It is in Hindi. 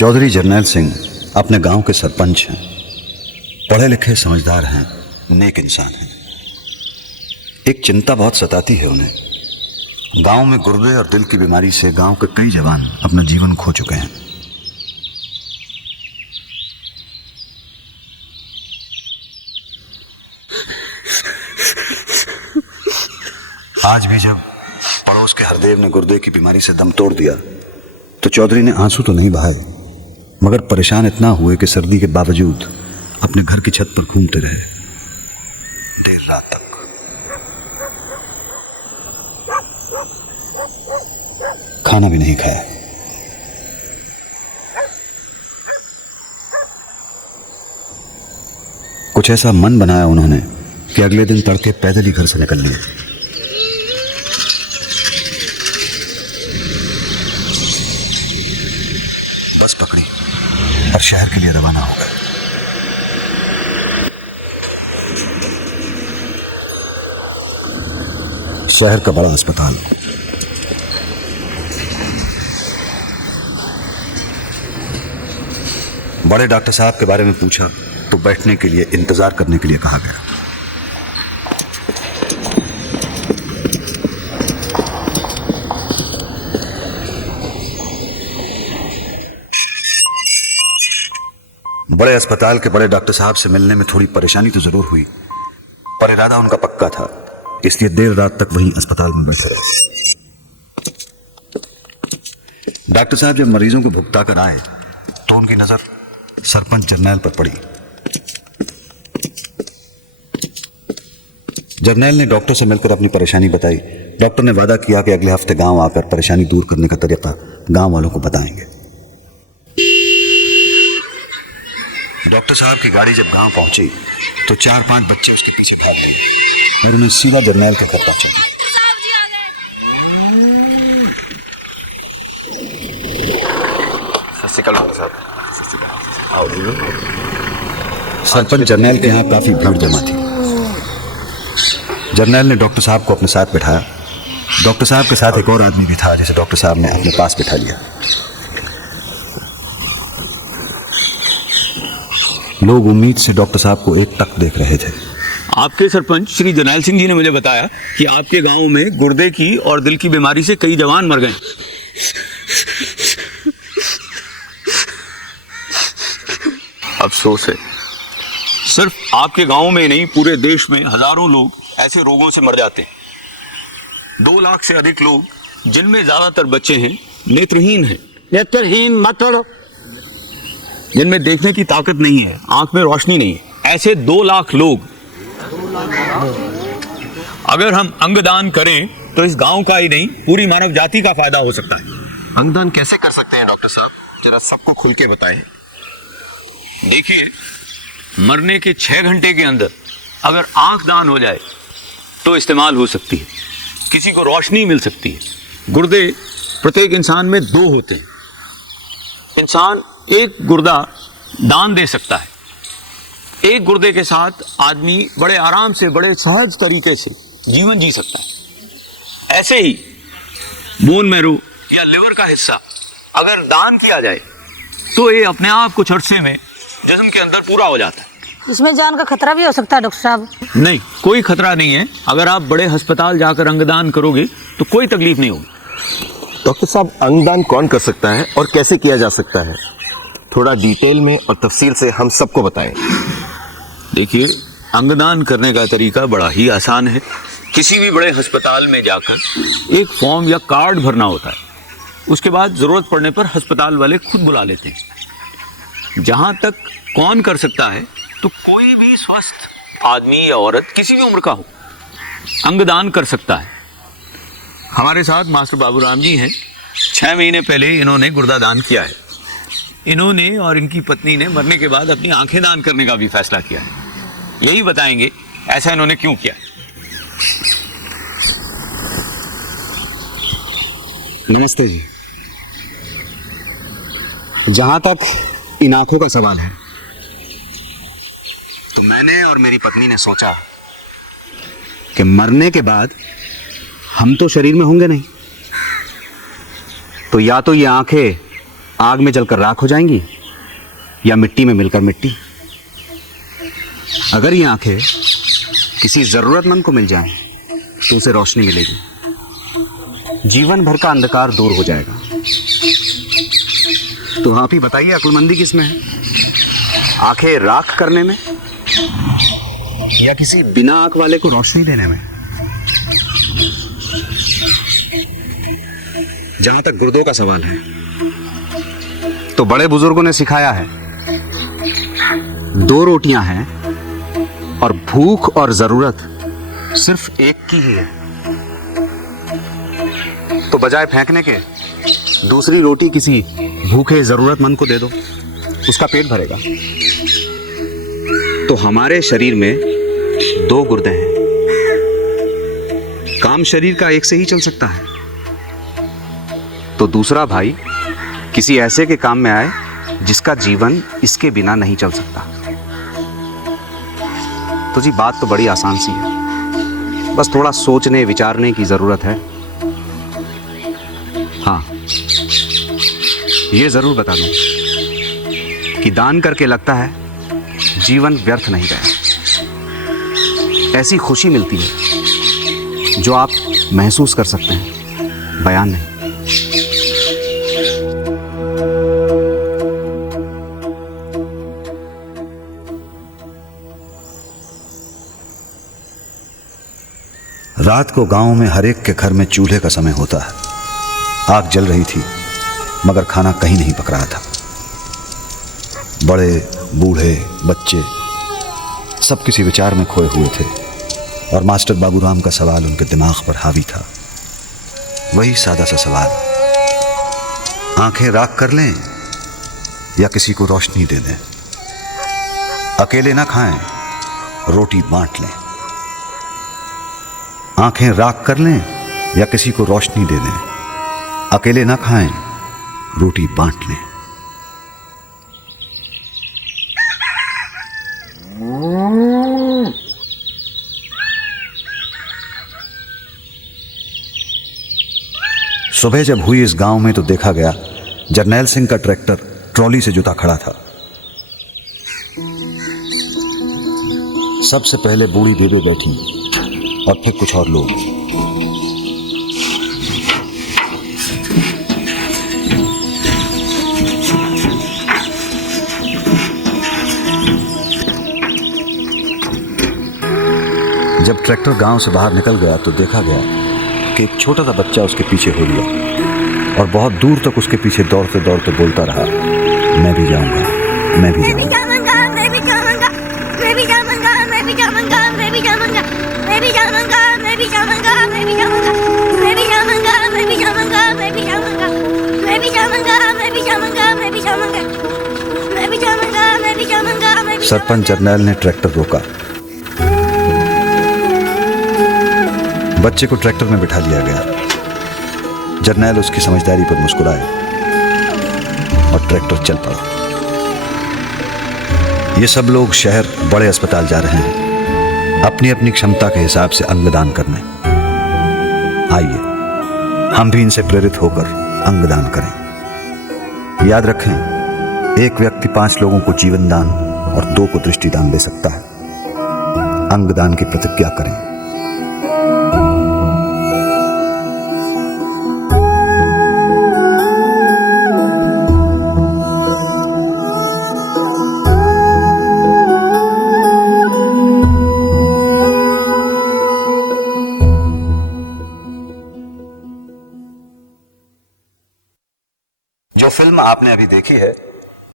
चौधरी जरनैल सिंह अपने गांव के सरपंच हैं। पढ़े लिखे समझदार हैं, नेक इंसान हैं। एक चिंता बहुत सताती है उन्हें। गांव में गुर्दे और दिल की बीमारी से गांव के कई जवान अपना जीवन खो चुके हैं। आज भी जब पड़ोस के हरदेव ने गुर्दे की बीमारी से दम तोड़ दिया तो चौधरी ने आंसू तो नहीं बहाए, मगर परेशान इतना हुए कि सर्दी के बावजूद अपने घर की छत पर घूमते रहे देर रात तक। खाना भी नहीं खाया। कुछ ऐसा मन बनाया उन्होंने कि अगले दिन तड़के पैदल ही घर से निकल लिए। बस पकड़ी और शहर के लिए रवाना हो गए। शहर का बड़ा अस्पताल। बड़े डॉक्टर साहब के बारे में पूछा तो बैठने के लिए, इंतजार करने के लिए कहा गया। बड़े अस्पताल के बड़े डॉक्टर साहब से मिलने में थोड़ी परेशानी तो जरूर हुई, पर इरादा उनका पक्का था, इसलिए देर रात तक वहीं अस्पताल में बैठे रहे। डॉक्टर साहब जब मरीजों को भुगता कर आए तो उनकी नजर सरपंच जरनैल पर पड़ी। जरनैल ने डॉक्टर से मिलकर अपनी परेशानी बताई। डॉक्टर ने वादा किया कि अगले हफ्ते गांव आकर परेशानी दूर करने का तरीका गांव वालों को बताएंगे। डॉक्टर साहब की गाड़ी जब गांव पहुंची तो 4-5 बच्चे उसके पीछे भाग गए और उन्हें सीधा जरनैल के घर पहुंचा दिया। सरपंच जरनैल के यहाँ काफी भीड़ जमा थी। जरनैल ने डॉक्टर साहब को अपने साथ बिठाया। डॉक्टर साहब के साथ एक और आदमी भी था जिसे डॉक्टर साहब ने अपने पास बिठा लिया। लोग उम्मीद से डॉक्टर साहब को एक टक देख रहे थे। आपके सरपंच श्री जरनैल सिंह जी ने मुझे बताया कि आपके गांव में गुर्दे की और दिल की बीमारी से कई जवान मर गए। अफसोस है, सिर्फ आपके गांव में नहीं पूरे देश में हजारों लोग ऐसे रोगों से मर जाते हैं। 2 लाख से अधिक लोग, जिनमें ज्यादातर बच्चे हैं, नेत्रहीन हैं। नेत्रहीन मतलब जिनमें देखने की ताकत नहीं है, आंख में रोशनी नहीं है। ऐसे 2 लाख लोग अगर हम अंगदान करें तो इस गांव का ही नहीं पूरी मानव जाति का फायदा हो सकता है। अंगदान कैसे कर सकते हैं डॉक्टर साहब, जरा सबको खुल के बताएं। देखिए, मरने के 6 घंटे के अंदर अगर आंख दान हो जाए तो इस्तेमाल हो सकती है, किसी को रोशनी मिल सकती है। गुर्दे प्रत्येक इंसान में 2 होते हैं। इंसान एक गुर्दा दान दे सकता है। एक गुर्दे के साथ आदमी बड़े आराम से, बड़े सहज तरीके से जीवन जी सकता है। ऐसे ही बोन मैरो या लिवर का हिस्सा अगर दान किया जाए तो ये अपने आप कुछ अरसे में जिस्म के अंदर पूरा हो जाता है। इसमें जान का खतरा भी हो सकता है डॉक्टर साहब? नहीं, कोई खतरा नहीं है। अगर आप बड़े अस्पताल जाकर अंगदान करोगे तो कोई तकलीफ नहीं होगी। डॉक्टर साहब, अंगदान कौन कर सकता है और कैसे किया जा सकता है? थोड़ा डिटेल में और तफसील से हम सबको बताएं। देखिए, अंगदान करने का तरीका बड़ा ही आसान है। किसी भी बड़े अस्पताल में जाकर एक फॉर्म या कार्ड भरना होता है। उसके बाद जरूरत पड़ने पर अस्पताल वाले खुद बुला लेते हैं। जहां तक कौन कर सकता है, तो कोई भी स्वस्थ आदमी या औरत किसी भी उम्र का हो अंगदान कर सकता है। हमारे साथ मास्टर बाबूराम जी हैं। 6 महीने पहले इन्होंने गुर्दा दान किया है। इन्होंने और इनकी पत्नी ने मरने के बाद अपनी आंखें दान करने का भी फैसला किया है। यही बताएंगे ऐसा इन्होंने क्यों किया। नमस्ते जी। जहां तक इन आंखों का सवाल है तो मैंने और मेरी पत्नी ने सोचा कि मरने के बाद हम तो शरीर में होंगे नहीं, तो या तो ये आंखें आग में जलकर राख हो जाएंगी या मिट्टी में मिलकर मिट्टी। अगर ये आंखें किसी जरूरतमंद को मिल जाएं तो उसे रोशनी मिलेगी, जीवन भर का अंधकार दूर हो जाएगा। तो आप ही बताइए अक्लमंदी किसमें है, आंखें राख करने में या किसी बिना आंख वाले को रोशनी देने में। जहां तक गुर्दों का सवाल है तो बड़े बुजुर्गों ने सिखाया है, 2 रोटियां हैं और भूख और जरूरत सिर्फ एक की ही है। तो बजाय फेंकने के दूसरी रोटी किसी भूखे जरूरतमंद को दे दो, उसका पेट भरेगा। तो हमारे शरीर में 2 गुर्दे हैं, काम शरीर का एक से ही चल सकता है। तो दूसरा भाई किसी ऐसे के काम में आए जिसका जीवन इसके बिना नहीं चल सकता। तो जी बात तो बड़ी आसान सी है, बस थोड़ा सोचने विचारने की जरूरत है। हाँ, ये जरूर बता दूं कि दान करके लगता है जीवन व्यर्थ नहीं गया। ऐसी खुशी मिलती है जो आप महसूस कर सकते हैं, बयान नहीं। रात को गांव में हर एक के घर में चूल्हे का समय होता है। आग जल रही थी मगर खाना कहीं नहीं पक रहा था। बड़े बूढ़े बच्चे सब किसी विचार में खोए हुए थे और मास्टर बाबूराम का सवाल उनके दिमाग पर हावी था। वही सादा सा सवाल, आंखें राख कर लें या किसी को रोशनी दे दें। अकेले ना खाएं, रोटी बांट लें। आंखें राख कर लें या किसी को रोशनी दे दें। अकेले ना खाएं, रोटी बांट लें। सुबह जब हुई इस गांव में तो देखा गया जरनैल सिंह का ट्रैक्टर ट्रॉली से जुता खड़ा था। सबसे पहले बूढ़ी बेबे बैठी और फिर कुछ और लोग। जब ट्रैक्टर गांव से बाहर निकल गया तो देखा गया कि एक छोटा सा बच्चा उसके पीछे हो लिया और बहुत दूर तक उसके पीछे दौड़ते दौड़ते बोलता रहा, मैं भी जाऊंगा, मैं भी जाऊंगा। सरपंच जरनैल ने ट्रैक्टर रोका, बच्चे को ट्रैक्टर में बिठा लिया गया। जरनैल उसकी समझदारी पर मुस्कुराए और ट्रैक्टर चल पड़ा। ये सब लोग शहर बड़े अस्पताल जा रहे हैं अपनी अपनी क्षमता के हिसाब से अंगदान करने। आइए हम भी इनसे प्रेरित होकर अंगदान करें। याद रखें, एक व्यक्ति 5 लोगों को जीवन दान और 2 को दृष्टिदान दे सकता है। अंगदान की प्रतिज्ञा करें। जो फिल्म आपने अभी देखी है